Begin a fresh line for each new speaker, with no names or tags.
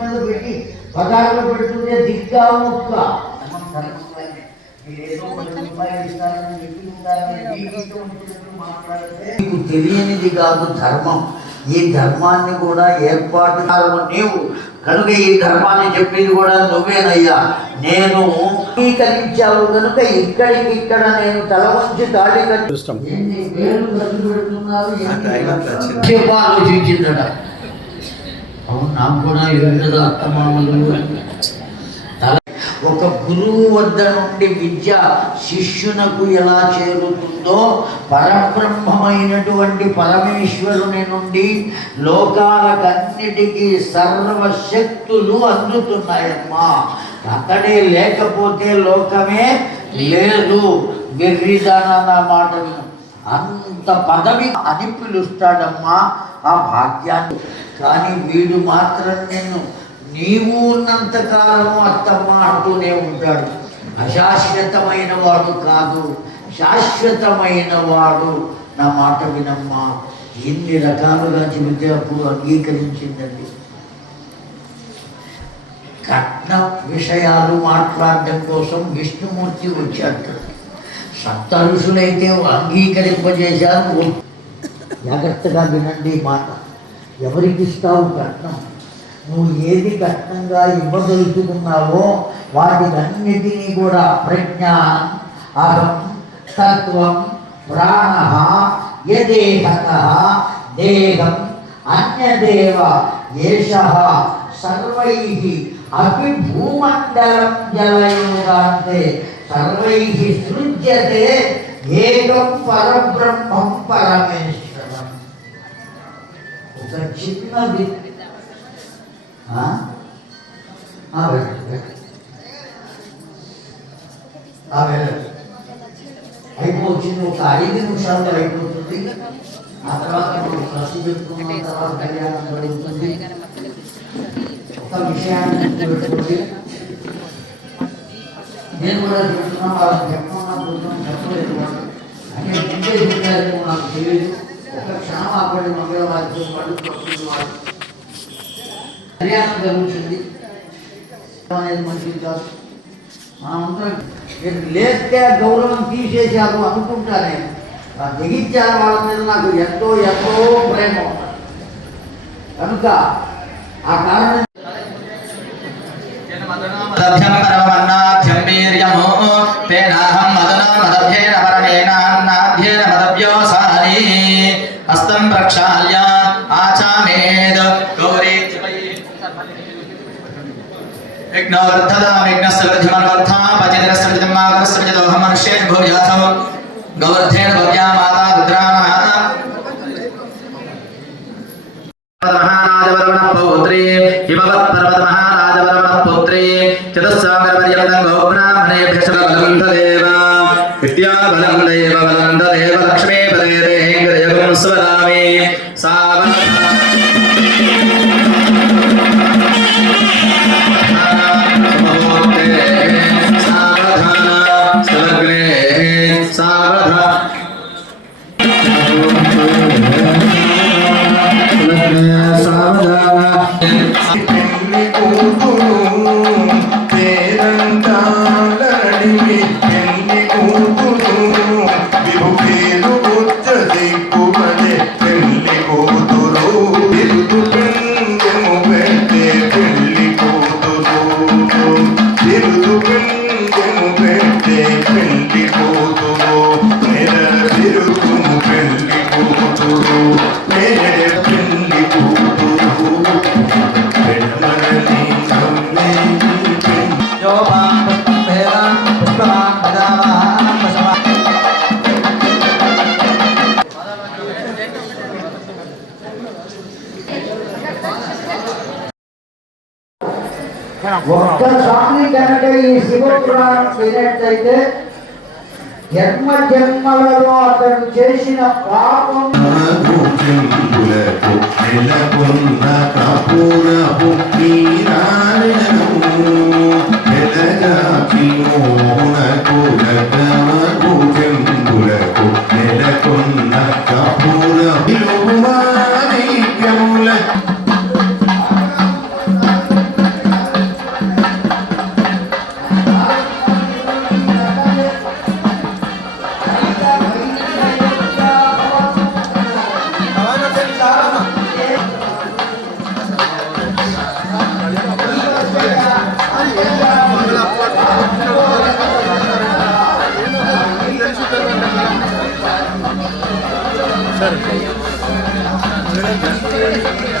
మీద పెట్టి పెడుతుంటే దిగ్గా ముక్క. మీకు తెలియనిది కాదు ధర్మం. ఈ ధర్మాన్ని కూడా ఏర్పాటు నీవు కనుక ఈ ధర్మాన్ని చెప్పేది కూడా నువ్వేనయ్యా. నేను అంగీకరించావు కనుక ఇక్కడికి ఇక్కడ నేను తల వంచి తాళి కట్టి ఆలోచించిందట అవును నాకు కూడా ఎదురు అత్తమామలు ఒక గురువు వద్ద నుండి విద్య శిష్యునకు ఎలా చేరుతుందో పరబ్రహ్మమైనటువంటి పరమేశ్వరుని నుండి లోకాలకన్నిటికీ సర్వశక్తులు అందుతున్నాయమ్మా. అతడే లేకపోతే లోకమే లేదు. వెర్రిదాన మాట విను. అంత పదవి అని పిలుస్తాడమ్మా ఆ భాగ్యాన్ని. కానీ వీడు మాత్రం నేను నీవు ఉన్నంత కాలము అత్తమ్మ అంటూనే ఉంటాడు. అశాశ్వతమైన వాడు కాదు. శాశ్వతమైన వాడు నా మాట వినమ్మా. ఎన్ని రకాలుగా చెబితే అప్పుడు అంగీకరించిందండి. కట్న విషయాలు మాట్లాడడం కోసం విష్ణుమూర్తి వచ్చాడు. సప్త అంగీకరింపజేశారు. జాగ్రత్తగా వినండి మాట. ఎవరికి ఇస్తావు కట్నం? నువ్వు ఏది కట్నంగా ఇవ్వదలుచుకున్నావో వాటికన్నిటినీ కూడా ప్రజ్ఞ అహం తత్వం ప్రాణ యదేహత దేహం అన్యదేవ ఏష సర్వై అపి భూమండలం జలయోగాంతే. సర్వై సృజ్యతే ఏకం పరబ్రహ్మం పరమేశ్వరం. ఒక చిన్న అయిపోతుంది ఒక ఐదు నిమిషాల్లో అయిపోతుంది. ఆ తర్వాత మనం ఖర్చు పెట్టుకున్న తర్వాత కళ్యాణం జరుగుతుంది. ఒక విషయాన్ని గుర్తుపెట్టుకోండి కూడా చెప్తున్నా వాళ్ళకి చెప్పమన్నా కొంచెం చెప్పలేదు వాళ్ళు అంటే ముందే చెప్పారేమో నాకు తెలియదు ఒక క్షణం ఆపండి మంగళవారితో వాళ్ళు తప్పుడు వాళ్ళు కళ్యాణం జరుగుతుంది అనేది మంచిది కాదు మనందరం మీరు లేస్తే గౌరవం తీసేశారు అనుకుంటా నేను ఆ దిగించారు వాళ్ళ మీద నాకు ఎంతో ఎంతో ప్రేమ ఉన్నది కనుక ఆ కారణం
यमो तेनाहं मदना मदभ्येन परमेणान्नाभ्येन मदव्योसानि हस्तं प्रक्षाल्य आचामेद गौरी विघ्नवर्धदामिघ्नस्य वृद्धिमन्वर्थापचिन्द्रस्य హిమవత్ పర్వత మహారాజవరణ పౌత్రీ చతుస్సాగరపర్యంతం గోబ్రాహ్మణేభ్యశబలం దేవ విద్యాబలం దేవ బలం దేవ
Oh,
ఒక్కసారి కనుక ఈ శివపురాణం వినట్టయితే జన్మ జన్మలలో అతను చేసిన పాపం
భూచెంబులకు నెలకొన్న కపూరపు నీరాలను Thank
you.